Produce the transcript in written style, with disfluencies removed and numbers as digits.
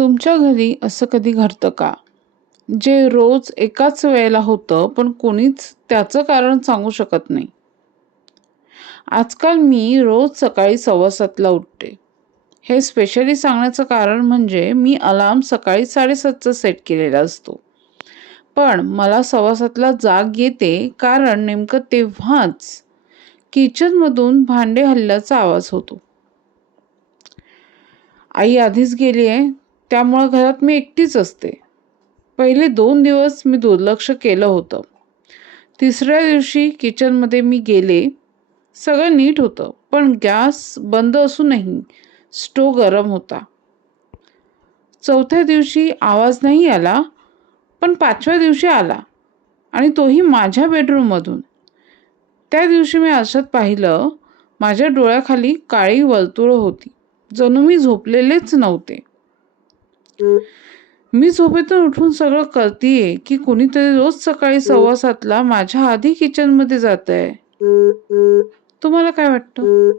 तुमच्या घरी असं कधी घडतं का, जे रोज एकाच वेळेला होतं पण कोणीच त्याचं कारण सांगू शकत नाही? आजकाल मी रोज सकाळी 6:15ला उठते. हे स्पेशली सांगण्याचं कारण म्हणजे मी अलार्म सकाळी 7:30चा सेट केलेला असतो. पण मला 6:15ला जाग येते कारण नेमकं तेव्हाच किचनमधून भांडे हलल्याचा आवाज होतो. आई आधीच गेली आहे, त्यामुळे घरात मी एकटीच असते. पहिले 2 दिवस मी दुर्लक्ष केलं होतं. तिसऱ्या दिवशी किचनमध्ये मी गेले. सगळं नीट होतं, पण गॅस बंद असूनही स्टोव गरम होता. चौथ्या दिवशी आवाज नाही आला, पण 5व्या दिवशी आला आणि तोही माझ्या बेडरूममधून. त्या दिवशी मी आरशात पाहिलं. माझ्या डोळ्याखाली काळी वर्तुळं होती. जणू मी झोपलेलेच नव्हते. मी झोपेतून उठून सगळं करतीये की कुणीतरी रोज सकाळी 6:15ला माझ्या आधी किचनमध्ये जातंय. तुम्हाला काय वाटतं?